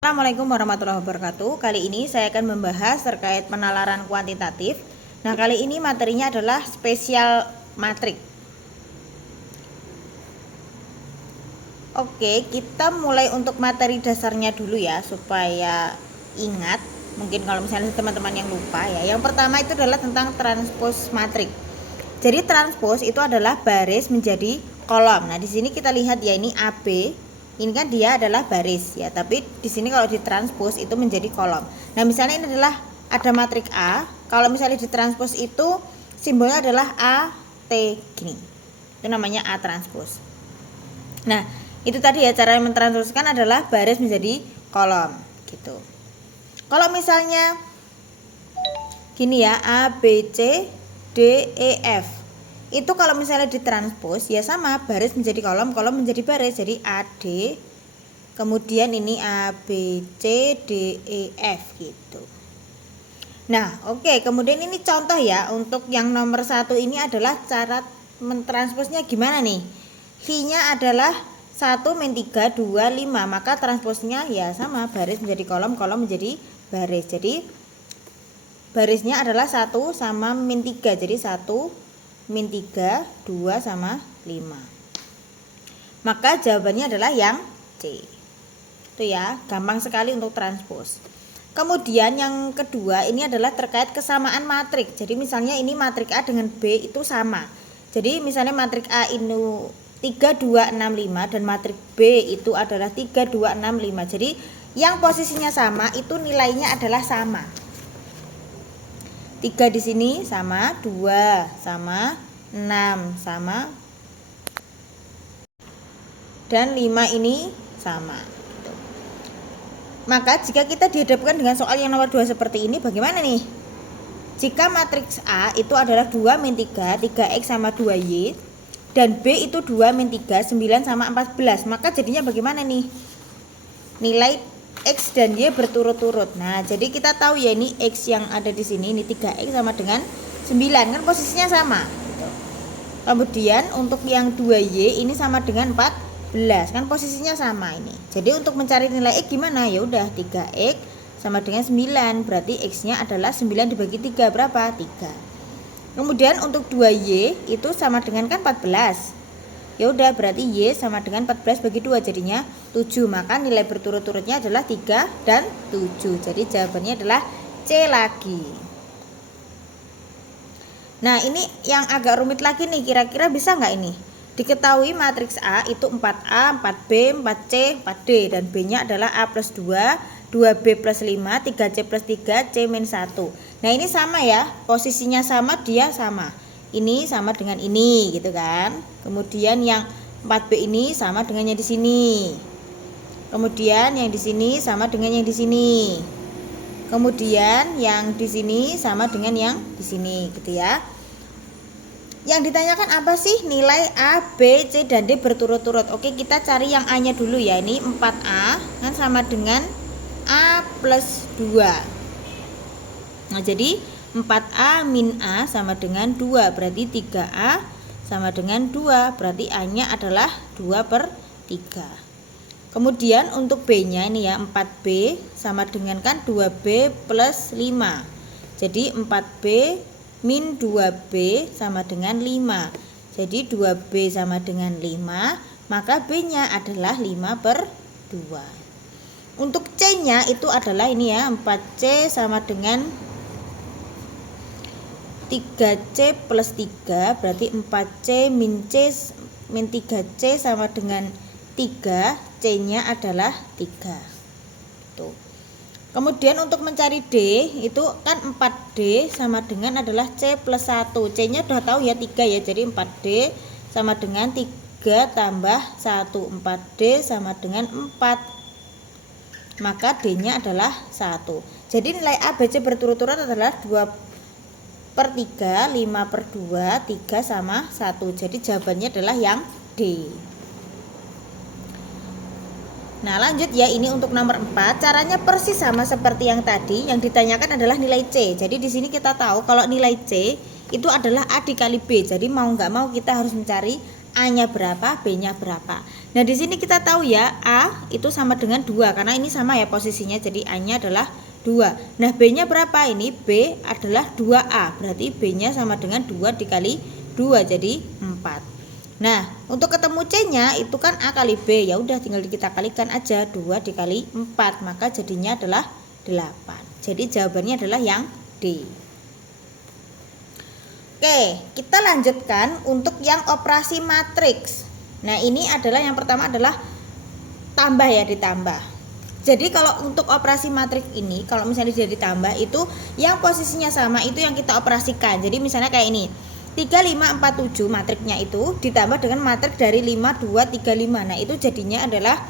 Assalamualaikum warahmatullahi wabarakatuh. Kali ini saya akan membahas terkait penalaran kuantitatif. Nah, kali ini materinya adalah spesial matrik. Oke, kita mulai untuk materi dasarnya dulu ya, supaya ingat. Mungkin kalau misalnya teman-teman yang lupa ya. Yang pertama itu adalah tentang transpos matrik. Jadi transpos itu adalah baris menjadi kolom. Nah, di sini kita lihat ya, ini AB. Ini kan dia adalah baris ya, tapi di sini kalau ditranspos itu menjadi kolom. Nah, misalnya ini adalah ada matrik A, kalau misalnya ditranspos itu simbolnya adalah AT gini. Itu namanya A transpos. Nah, itu tadi ya, cara mentransposkan adalah baris menjadi kolom gitu. Kalau misalnya gini ya, A, B, C, D, E, F. Itu kalau misalnya ditranspos ya sama, baris menjadi kolom, kolom menjadi baris. Jadi AD, kemudian ini A, B, C, D, E, F gitu. Nah, oke, kemudian ini contoh ya, untuk yang nomor 1 ini adalah cara mentransposnya gimana nih. Q-nya adalah 1 min 3, 2, 5. Maka transposnya ya sama, baris menjadi kolom, kolom menjadi baris. Jadi barisnya adalah 1 sama min 3. Jadi 1 min 3, 2 sama 5. Maka jawabannya adalah yang C. Itu ya, gampang sekali untuk transpos. Kemudian yang kedua ini adalah terkait kesamaan matrik. Jadi misalnya ini matrik A dengan B itu sama. Jadi misalnya matrik A ini 3, 2, 6, 5 dan matrik B itu adalah 3, 2, 6, 5. Jadi yang posisinya sama itu nilainya adalah sama. 3 di sini sama, 2 sama, 6 sama, dan 5 ini sama. Maka jika kita dihadapkan dengan soal yang nomor 2 seperti ini, bagaimana nih? Jika matriks A itu adalah 2 min 3, 3x sama 2y, dan B itu 2 min 3, 9 sama 14, maka jadinya bagaimana nih? Nilai X dan Y berturut-turut. Nah, jadi kita tahu ya, ini X yang ada di sini, ini 3x sama dengan 9, kan posisinya sama gitu. Kemudian untuk yang 2y ini sama dengan 14, kan posisinya sama ini. Jadi untuk mencari nilai X gimana? Ya udah, 3x sama dengan 9, berarti X-nya adalah 9 dibagi 3 berapa? 3. Kemudian untuk 2y itu sama dengan kan 14. Ya udah, berarti Y sama dengan 14 bagi 2, jadinya 7. Maka nilai berturut-turutnya adalah 3 dan 7. Jadi jawabannya adalah C lagi. Nah, ini yang agak rumit lagi nih, kira-kira bisa nggak ini? Diketahui matriks A itu 4A, 4B, 4C, 4D, dan B-nya adalah A plus 2, 2B plus 5, 3C plus 3, C min 1. Nah, ini sama ya, posisinya sama, dia sama. Ini sama dengan ini gitu kan. Kemudian yang 4B ini sama dengan yang di sini. Kemudian yang di sini sama dengan yang di sini. Kemudian yang di sini sama dengan yang di sini gitu ya. Yang ditanyakan apa sih? Nilai A, B, C, dan D berturut-turut. Oke, kita cari yang A-nya dulu ya. Ini 4A kan sama dengan A plus 2. Nah, jadi 4A min A sama dengan 2, berarti 3A sama dengan 2, berarti A-nya adalah 2 per 3. Kemudian untuk B-nya ini ya, 4B sama dengan kan 2B plus 5. Jadi 4B min 2B sama dengan 5. Jadi 2B sama dengan 5, maka B-nya adalah 5 per 2. Untuk C-nya itu adalah ini ya, 4C sama dengan 3C plus 3, berarti 4C min 3C sama dengan 3, C-nya adalah 3. Tuh. Kemudian untuk mencari D, itu kan 4D sama dengan adalah C plus 1. C-nya udah tahu ya, 3 ya, jadi 4D sama dengan 3 tambah 1. 4D sama dengan 4. Maka D-nya adalah 1. Jadi nilai A, B, C berturut-turut adalah 2 per 3, 5 per 2, 3 sama 1. Jadi jawabannya adalah yang D. Nah, lanjut ya, ini untuk nomor 4. Caranya persis sama seperti yang tadi. Yang ditanyakan adalah nilai C. Jadi di sini kita tahu kalau nilai C itu adalah A dikali B. Jadi mau nggak mau kita harus mencari A-nya berapa, B-nya berapa. Nah, di sini kita tahu ya, A itu sama dengan 2 karena ini sama ya posisinya. Jadi A-nya adalah 2. Nah, B-nya berapa? Ini B adalah 2A. Berarti B-nya sama dengan 2 dikali 2 jadi 4. Nah, untuk ketemu C-nya itu kan A kali B. Ya udah tinggal kita kalikan aja 2 dikali 4, maka jadinya adalah 8. Jadi jawabannya adalah yang D. Oke, kita lanjutkan untuk yang operasi matriks. Nah, ini adalah yang pertama adalah tambah ya, ditambah. Jadi kalau untuk operasi matriks ini, kalau misalnya dia ditambah itu yang posisinya sama itu yang kita operasikan. Jadi misalnya kayak ini. 3, 5, 4, 7 matriknya itu ditambah dengan matrik dari 5, 2, 3, 5. Nah, itu jadinya adalah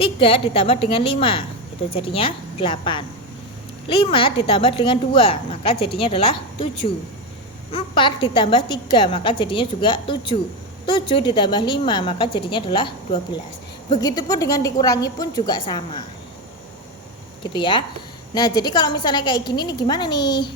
3 ditambah dengan 5. Itu jadinya 8. 5 ditambah dengan 2, maka jadinya adalah 7. 4 ditambah 3 maka jadinya juga 7. 7 ditambah 5 maka jadinya adalah 12. Begitupun dengan dikurangi pun juga sama. Gitu ya. Nah, jadi kalau misalnya kayak gini nih gimana nih?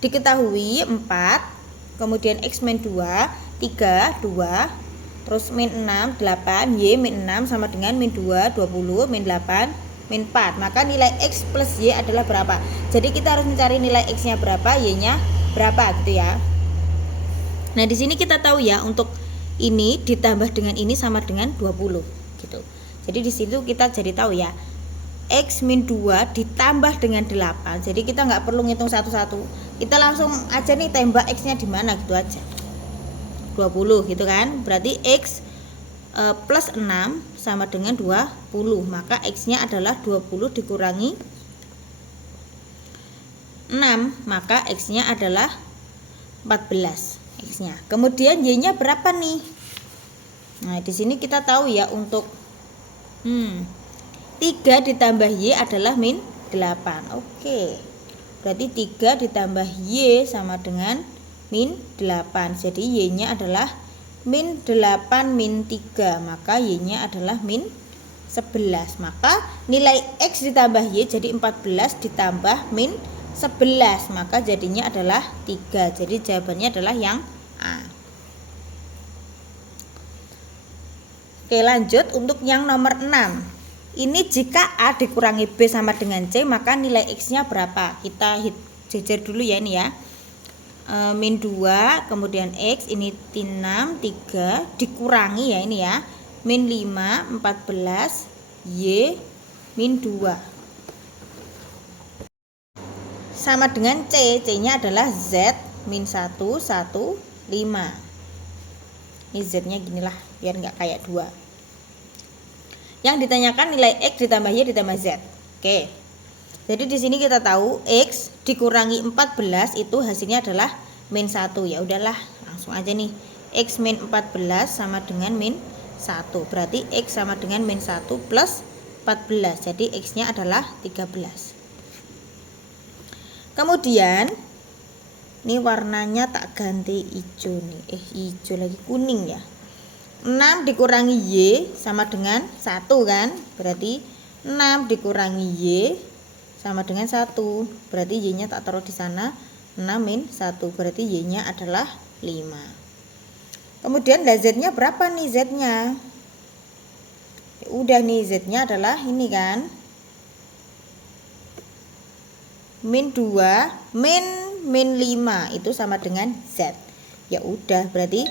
Diketahui 4, kemudian X min 2, 3, 2, terus min 6, 8, Y min 6 sama dengan min 2, 20, min 8, min 4. Maka nilai X plus Y adalah berapa? Jadi kita harus mencari nilai X-nya berapa, Y-nya berapa gitu ya. Nah, di sini kita tahu ya untuk ini ditambah dengan ini sama dengan 20 gitu. Jadi di situ kita jadi tahu ya X min 2 ditambah dengan 8. Jadi kita nggak perlu ngitung satu-satu. Kita langsung aja nih tembak X-nya di mana gitu aja. 20 gitu kan. Berarti X plus 6 sama dengan 20. Maka X-nya adalah 20 dikurangi 6, maka X-nya adalah 14 X-nya. Kemudian Y-nya berapa nih? Nah, di sini kita tahu ya untuk 3 ditambah Y adalah min 8. Oke. Berarti 3 ditambah Y sama dengan min 8. Jadi Y-nya adalah min 8 min 3, maka Y-nya adalah min 11. Maka nilai X ditambah Y jadi 14 ditambah min 11, maka jadinya adalah 3. Jadi jawabannya adalah yang A. Oke, lanjut untuk yang nomor 6. Ini jika A dikurangi B sama dengan C, maka nilai X-nya berapa? Kita jejer dulu ya ini ya. Min 2, kemudian X ini 6, 3 dikurangi ya ini ya. Min 5, 14, Y min 2. Sama dengan C, C-nya adalah Z min 1, 1, 5. Ini Z-nya ginilah, biar nggak kayak 2. Yang ditanyakan nilai X ditambah Y ditambah Z. Oke. Jadi di sini kita tahu X dikurangi 14 itu hasilnya adalah min 1. Ya udahlah, langsung aja nih. X min 14 sama dengan min 1. Berarti X sama dengan min 1 plus 14. Jadi X-nya adalah 13. Kemudian ini warnanya tak ganti hijau nih. Hijau lagi, kuning ya. 6 dikurangi Y sama dengan 1 kan? Berarti 6 dikurangi Y sama dengan 1. Berarti Y-nya tak taruh di sana. 6 min 1. Berarti Y-nya adalah 5. Kemudian Z-nya berapa nih Z-nya? Udah nih Z-nya adalah ini kan? Min 2 min 5 itu sama dengan Z. Ya udah, berarti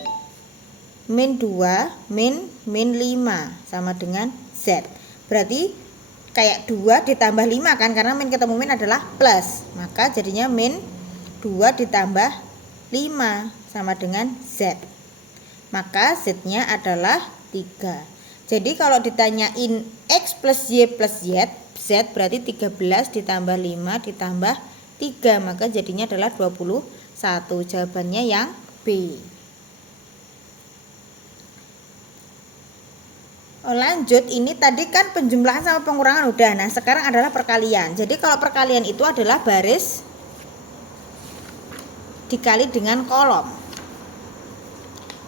min 2 min 5 sama dengan Z. Berarti kayak 2 ditambah 5 kan, karena min ketemu min adalah plus. Maka jadinya min 2 ditambah 5 sama dengan Z. Maka Z-nya adalah 3. Jadi kalau ditanyain X plus Y plus Z berarti 13 ditambah 5 ditambah 3, maka jadinya adalah 21. Jawabannya yang B. Lanjut, ini tadi kan penjumlahan sama pengurangan udah. Nah, sekarang adalah perkalian. Jadi kalau perkalian itu adalah baris dikali dengan kolom.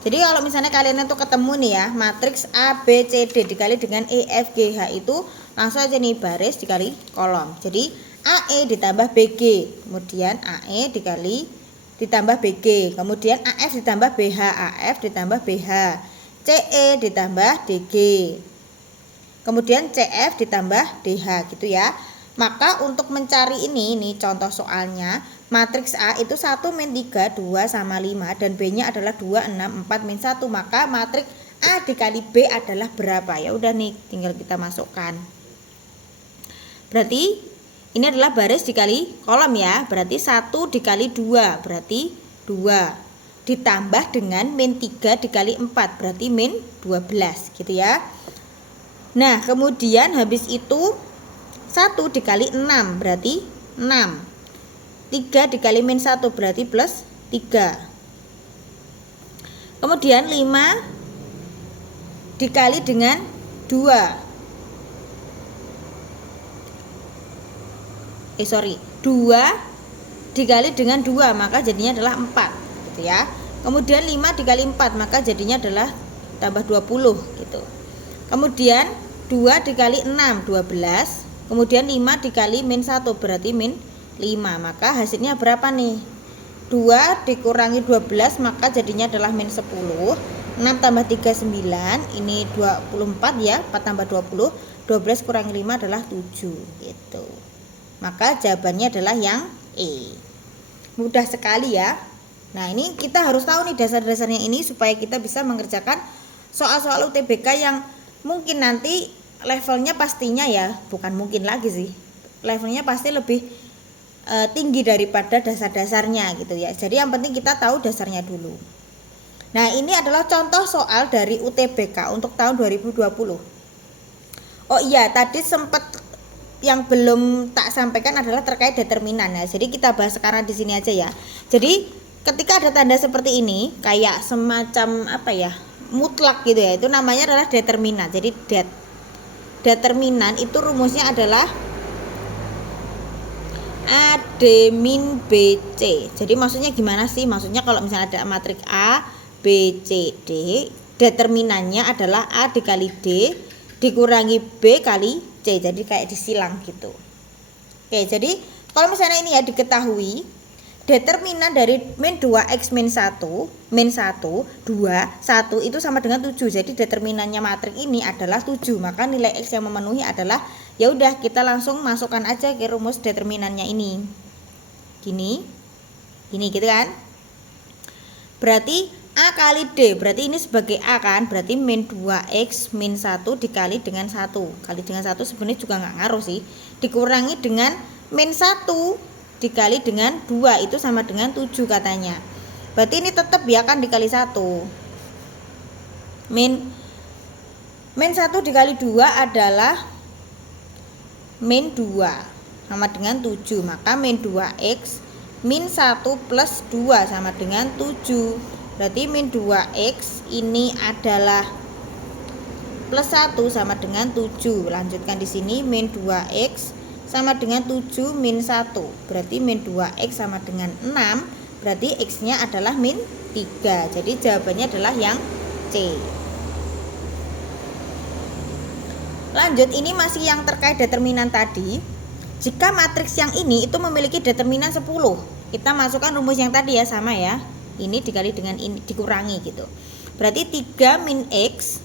Jadi kalau misalnya kalian itu ketemu nih ya, matriks A, B, C, D dikali dengan E, F, G, H itu langsung aja nih baris dikali kolom. Jadi AE ditambah BG, kemudian AE dikali ditambah BG, kemudian AF ditambah BH, AF ditambah BH, CE ditambah DG, kemudian CF ditambah DH gitu ya. Maka untuk mencari ini contoh soalnya, matriks A itu 1 min 3, 2 sama 5 dan B-nya adalah 2, 6, 4 min 1. Maka matriks A dikali B adalah berapa? Ya udah nih, tinggal kita masukkan. Berarti ini adalah baris dikali kolom ya. Berarti 1 dikali 2 berarti 2. Ditambah dengan min 3 dikali 4 berarti min 12 gitu ya. Nah, kemudian habis itu 1 dikali 6 berarti 6. 3 dikali min 1 berarti plus 3. Kemudian 5 dikali dengan 2. 2 dikali dengan 2 maka jadinya adalah 4 gitu ya. Kemudian 5 dikali 4 maka jadinya adalah tambah 20 gitu. Kemudian 2 dikali 6 12. Kemudian 5 dikali min 1 berarti min 5. Maka hasilnya berapa nih? 2 dikurangi 12 maka jadinya adalah min 10. 6 tambah 3 9. Ini 24 ya. 4 tambah 20. 12 kurangi 5 adalah 7 gitu. Maka jawabannya adalah yang E. Mudah sekali ya. Nah, ini kita harus tahu nih dasar-dasarnya ini supaya kita bisa mengerjakan soal-soal UTBK yang mungkin nanti levelnya pastinya ya, bukan mungkin lagi sih, levelnya pasti lebih tinggi daripada dasar-dasarnya gitu ya. Jadi yang penting kita tahu dasarnya dulu. Nah, ini adalah contoh soal dari UTBK untuk tahun 2020. Oh iya, tadi sempat yang belum tak sampaikan adalah terkait determinan ya. Jadi kita bahas sekarang di sini aja ya. Jadi ketika ada tanda seperti ini kayak semacam apa ya, mutlak gitu ya, itu namanya adalah determinan. Jadi determinan itu rumusnya adalah A D min B C. Jadi maksudnya gimana sih? Maksudnya kalau misalnya ada matriks A, B, C, D, determinannya adalah A dikali D dikurangi B kali C. Jadi kayak disilang gitu. Oke, jadi kalau misalnya ini ya diketahui determinan dari min 2x min 1 2 1 itu sama dengan 7. Jadi determinannya matriks ini adalah 7. Maka nilai x yang memenuhi adalah, ya udah kita langsung masukkan aja ke rumus determinannya ini. Gini gitu kan. Berarti A kali D, berarti ini sebagai A kan, berarti min 2x min 1 dikali dengan 1. Kali dengan 1 sebenarnya juga nggak ngaruh sih. Dikurangi dengan min 1 dikali dengan 2 itu sama dengan 7 katanya. Berarti ini tetap ya kan dikali 1. Min 1 dikali 2 adalah min 2 sama dengan 7. Maka min 2x min 1 plus 2 sama dengan 7. Berarti min 2x ini adalah plus 1 sama dengan 7. Lanjutkan di sini min 2x sama dengan 7 min 1. Berarti min 2x sama dengan 6. Berarti x-nya adalah min 3. Jadi jawabannya adalah yang C. Lanjut, ini masih yang terkait determinan tadi. Jika matriks yang ini itu memiliki determinan 10, kita masukkan rumus yang tadi ya, sama ya. Ini dikali dengan ini dikurangi gitu. Berarti 3 min x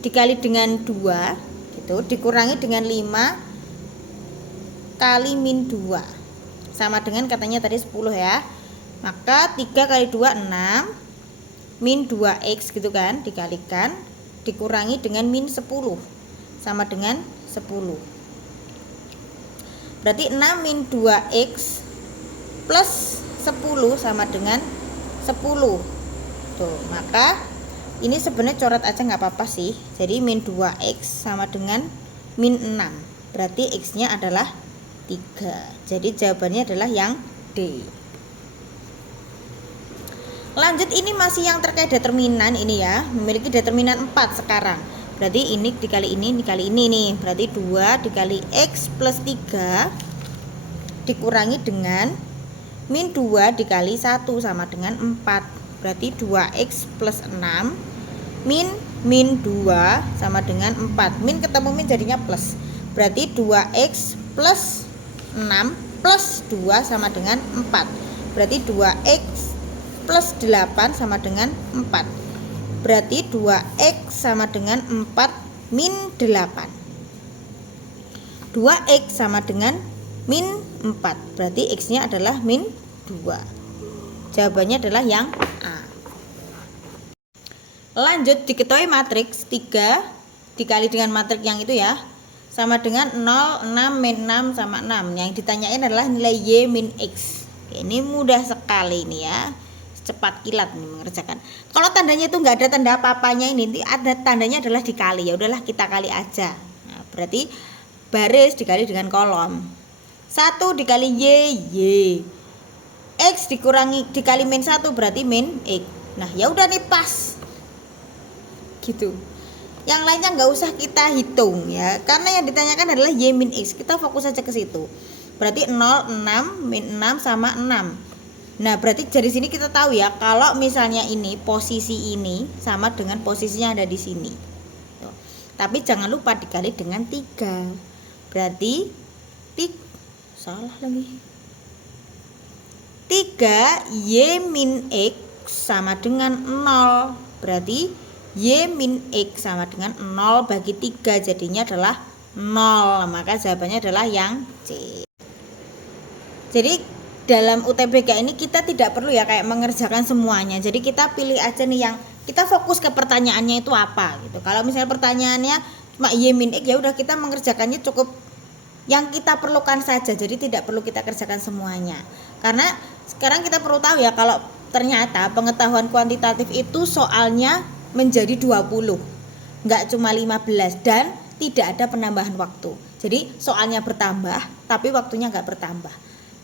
dikali dengan 2 gitu dikurangi dengan 5 kali min 2 sama dengan katanya tadi 10 ya. Maka 3 kali 2 6 min 2x gitu kan, dikalikan dikurangi dengan min 10 sama dengan 10. Berarti 6 min 2x plus 10 sama dengan 10. Tuh, maka ini sebenarnya coret aja nggak apa-apa sih. Jadi min 2x sama dengan min 6. Berarti x-nya adalah 3. Jadi jawabannya adalah yang D. Lanjut, ini masih yang terkait determinan ini ya, memiliki determinan 4 sekarang. Berarti ini dikali ini nih. Berarti 2 dikali x plus 3 dikurangi dengan min 2 dikali 1 sama dengan 4. Berarti 2x plus 6 min 2 sama dengan 4. Min ketemu min jadinya plus. Berarti 2x plus 6 plus 2 sama dengan 4. berarti 2x plus 8 sama dengan 4. Berarti 2x sama dengan 4 min 8. 2x sama dengan min 4. Berarti x-nya adalah min 2. Jawabannya adalah yang A. Lanjut, diketahui matriks 3 dikali dengan matriks yang itu ya, sama dengan 0, 6, min 6 sama 6. Yang ditanyain adalah nilai y min x. Ini mudah sekali ini ya, cepat kilat nih mengerjakan. Kalau tandanya itu nggak ada tanda apa-apanya, ini ada tandanya adalah dikali, ya udahlah kita kali aja. Nah, berarti baris dikali dengan kolom. 1 dikali y, x dikali min 1 berarti min x. Nah ya udah nih pas gitu. Yang lainnya nggak usah kita hitung ya, karena yang ditanyakan adalah y min x. Kita fokus saja ke situ. Berarti 0, 6, min 6 sama 6. Nah berarti dari sini kita tahu ya, kalau misalnya ini posisi ini sama dengan posisinya ada di sini. Tuh. Tapi jangan lupa dikali dengan 3. Berarti salah lagi. 3 y min x sama dengan 0. Berarti y min x sama dengan 0 bagi 3, jadinya adalah 0. Maka jawabannya adalah yang C. Jadi dalam UTBK ini kita tidak perlu ya kayak mengerjakan semuanya. Jadi kita pilih aja nih yang kita fokus ke pertanyaannya itu apa gitu. Kalau misalnya pertanyaannya cuma y min x, ya udah kita mengerjakannya cukup yang kita perlukan saja. Jadi tidak perlu kita kerjakan semuanya. Karena sekarang kita perlu tahu ya, kalau ternyata pengetahuan kuantitatif itu soalnya menjadi 20, nggak cuma 15, dan tidak ada penambahan waktu. Jadi soalnya bertambah tapi waktunya nggak bertambah.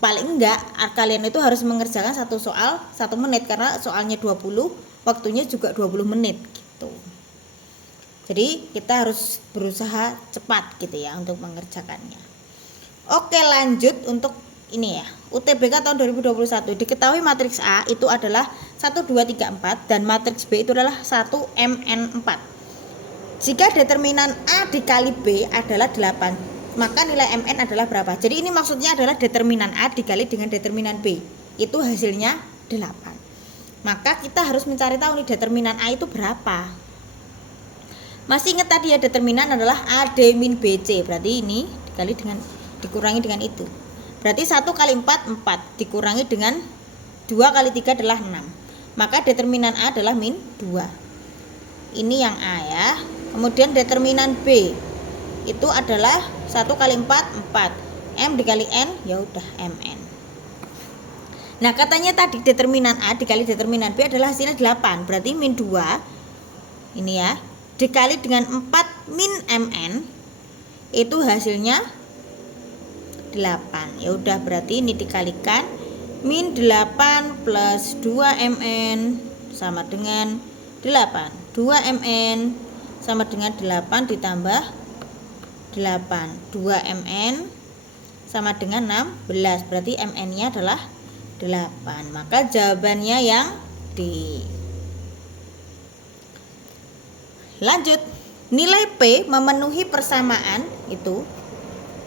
Paling enggak kalian itu harus mengerjakan satu soal 1 menit, karena soalnya 20, waktunya juga 20 menit gitu. Jadi kita harus berusaha cepat gitu ya untuk mengerjakannya. Oke, lanjut untuk ini ya, UTBK tahun 2021. Diketahui matriks A itu adalah 1, 2, 3, 4 dan matriks B itu adalah 1 MN 4. Jika determinan A dikali B adalah 8, maka nilai MN adalah berapa? Jadi ini maksudnya adalah determinan A dikali dengan determinan B, itu hasilnya 8. Maka kita harus mencari tahu nih determinan A itu berapa. Masih ingat tadi ya, determinan adalah AD min BC. Berarti ini dikurangi dengan itu. Berarti 1 kali 4, 4. Dikurangi dengan 2 kali 3 adalah 6. Maka determinan A adalah min 2. Ini yang A ya. Kemudian determinan B itu adalah 1 kali 4, 4. M dikali N, ya udah MN. Nah katanya tadi determinan A dikali determinan B adalah hasilnya 8. Berarti min 2. Ini ya. Dikali dengan 4 min MN, itu hasilnya 8. Ya udah, berarti ini dikalikan min 8 plus 2 mn sama dengan 8. 2 mn sama dengan 8 ditambah 8. 2 mn sama dengan 16. Berarti mn-nya adalah 8. Maka jawabannya yang D. Lanjut, nilai P memenuhi persamaan itu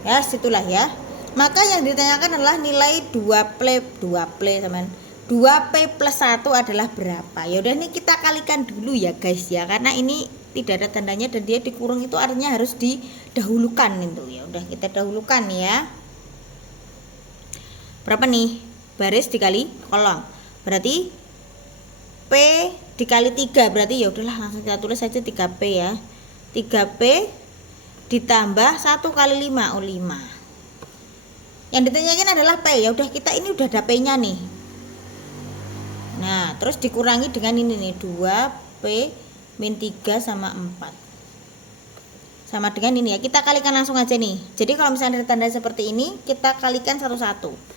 ya, situlah ya. Maka yang ditanyakan adalah nilai 2P sama 2P plus 1 adalah berapa. Ya udah, ini kita kalikan dulu ya guys ya, karena ini tidak ada tandanya dan dia dikurung, itu artinya harus didahulukan itu. Ya udah, kita dahulukan ya. Berapa nih? Baris dikali kolom. Berarti P dikali 3, berarti ya udahlah langsung kita tulis saja 3P ya. 3P ditambah 1 kali 5, 5. Yang ditanyakan adalah P, ya udah kita ini udah ada P-nya nih. Nah, terus dikurangi dengan ini nih, 2P min 3 sama 4. Sama dengan ini ya, kita kalikan langsung aja nih. Jadi kalau misalnya ada tanda seperti ini, kita kalikan satu-satu.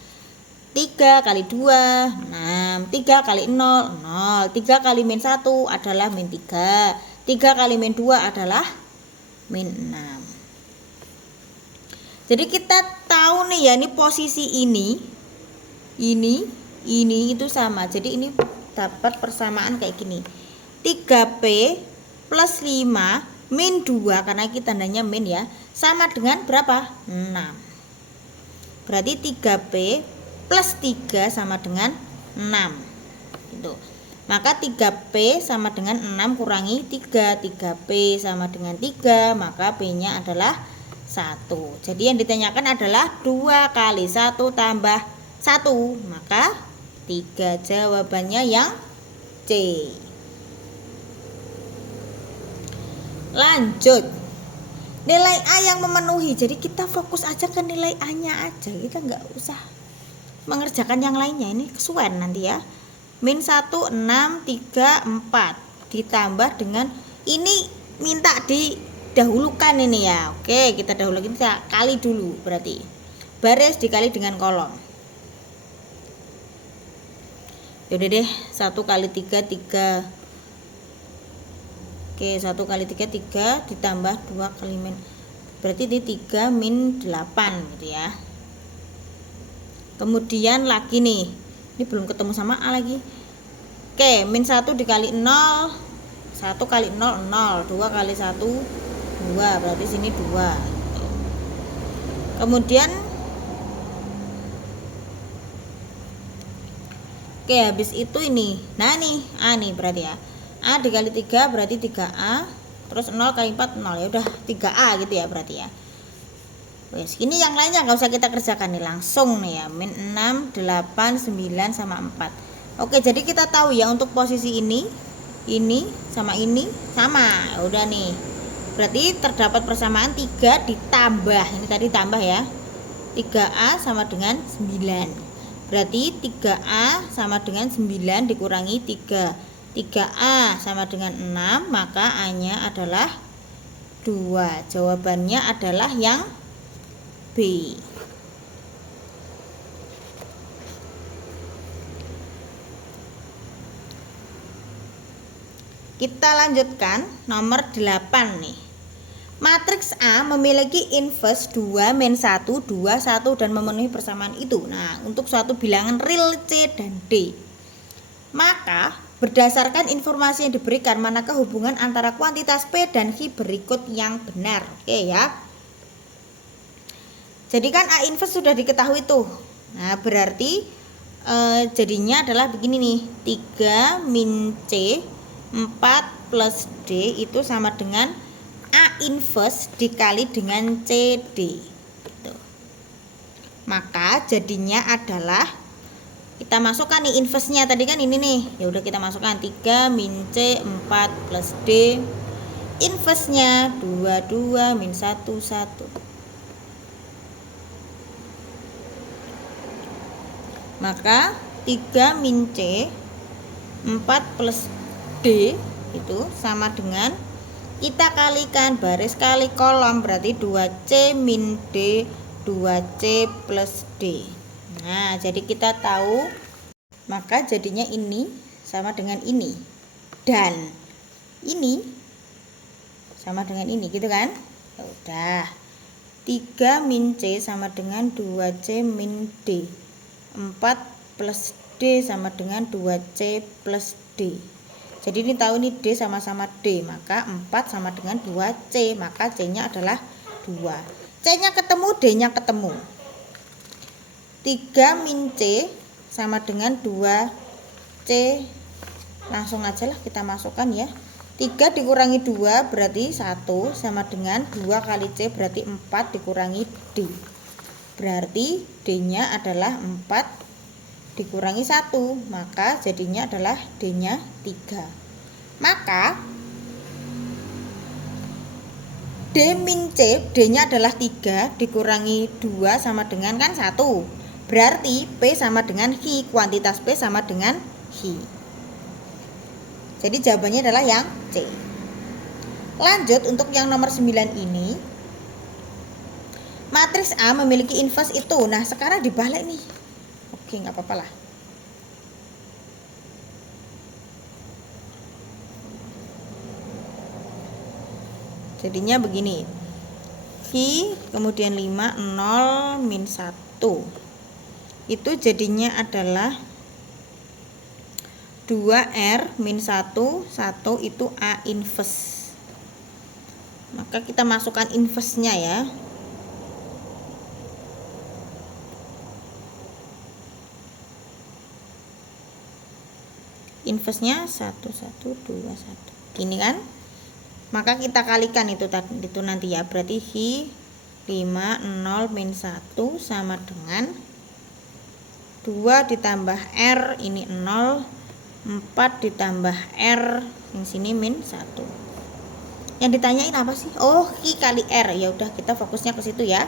3 kali 2, 6. 3 kali 0, 0. 3 kali min 1 adalah min 3. 3 kali min 2 adalah min 6. Jadi kita tahu nih ya, ini posisi ini itu sama. Jadi ini dapat persamaan kayak gini. 3P plus 5 min 2, karena kita tandanya min ya, sama dengan berapa? 6. Berarti 3P plus 3 sama dengan 6 itu. Maka 3P sama dengan 6 kurangi 3. 3P sama dengan 3, maka P-nya adalah 1. Jadi yang ditanyakan adalah 2 kali 1 tambah 1. Maka 3 jawabannya yang C. Lanjut. Nilai A yang memenuhi. Jadi kita fokus aja ke nilai A-nya aja. Kita nggak usah mengerjakan yang lainnya. Ini kesuwen nanti ya. Min 1, 6, 3, 4 ditambah dengan ini minta didahulukan ini ya. Oke, kita dahulukan, kita kali dulu berarti. Baris dikali dengan kolom. Yaudah deh, 1 kali 3, 3. Oke, 1 kali 3, 3 ditambah 2 kali min. Berarti ini 3 min 8 gitu ya. Kemudian lagi nih. Ini belum ketemu sama A lagi. Oke, min 1 dikali 0. 1 kali 0, 0. 2 kali 1, 2. Berarti sini 2. Kemudian oke, habis itu ini. Nah nih, A nih berarti ya. A dikali 3 berarti 3A. Terus 0 kali 4, 0. Ya udah 3A gitu ya berarti ya. Wes, ini yang lainnya nggak usah kita kerjakan nih, langsung nih ya. Min 6, 8, 9 sama 4. Oke, jadi kita tahu ya untuk posisi ini sama ini sama. Ya udah nih. Berarti terdapat persamaan 3 ditambah. Ini tadi tambah ya. 3A sama dengan 9. Berarti 3A sama dengan 9 dikurangi 3. 3A sama dengan 6, maka A-nya adalah 2. Jawabannya adalah yang B. Kita lanjutkan nomor 8 nih. Matriks A memiliki inverse 2, min 1, 2, 1 dan memenuhi persamaan itu. Nah, untuk suatu bilangan real C dan D. Maka berdasarkan informasi yang diberikan, manakah hubungan antara kuantitas P dan Q berikut yang benar? Oke ya. Jadi kan A inverse sudah diketahui tuh. Nah, berarti jadinya adalah begini nih. 3 min C 4 plus D itu sama dengan A inverse dikali dengan CD. Gitu. Maka jadinya adalah kita masukkan nih inverse-nya tadi kan ini nih. Ya udah kita masukkan 3 min C 4 plus D. Inverse-nya 2 min 1 1. Maka 3 min C 4 plus D itu sama dengan kita kalikan baris kali kolom, berarti 2C min D 2C plus D. Nah, jadi kita tahu, maka jadinya ini sama dengan ini dan ini sama dengan ini gitu kan. Ya udah, 3 min C sama dengan 2C min D. 4 plus D sama dengan 2C plus D. Jadi ini tahu ini D sama-sama D, maka 4 sama dengan 2C, maka C-nya adalah 2. C-nya ketemu, D-nya ketemu. 3 min C sama dengan 2C. Langsung aja lah kita masukkan ya. 3 dikurangi 2 berarti 1 sama dengan 2 kali C berarti 4 dikurangi D. Berarti D-nya adalah 4 dikurangi 1, maka jadinya adalah D-nya 3. Maka D min C, D-nya adalah 3 dikurangi 2 sama dengan kan 1. Berarti P sama dengan Q, kuantitas P sama dengan Q. Jadi jawabannya adalah yang C. Lanjut untuk yang nomor 9 ini. Matriks A memiliki inverse itu. Nah, sekarang dibalik nih. Oke, nggak apa-apa lah. Jadinya begini. Q kemudian 5, 0, min 1. Itu jadinya adalah 2R min 1, 1 itu A inverse. Maka kita masukkan inverse-nya ya. inverse-nya 1 1 2 1 gini kan, maka kita kalikan itu nanti ya, berarti Hi 5 0 min 1 sama dengan 2 ditambah R ini 0, 4 ditambah R yang sini min 1. Yang ditanyain apa sih? Oh, Hi kali R. Ya udah, kita fokusnya ke situ ya.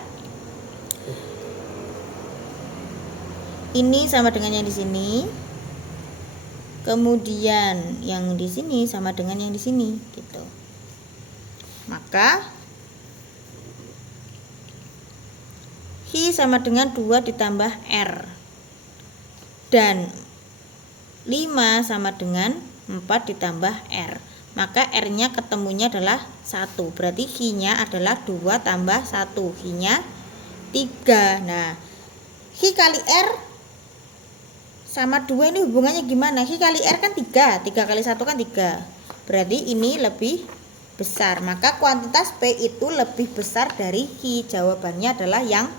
Ini sama dengan yang di sini. Kemudian yang di sini sama dengan yang di sini gitu. Maka Hi sama dengan 2 ditambah R. Dan 5 sama dengan 4 ditambah R. Maka R-nya ketemunya adalah 1. Berarti Hi-nya adalah 2 tambah 1. Hi-nya 3. Nah, Hi kali R sama 2 ini hubungannya gimana? Hi kali R kan 3. 3 kali 1 kan 3. Berarti ini lebih besar. Maka kuantitas P itu lebih besar dari Hi. Jawabannya adalah yang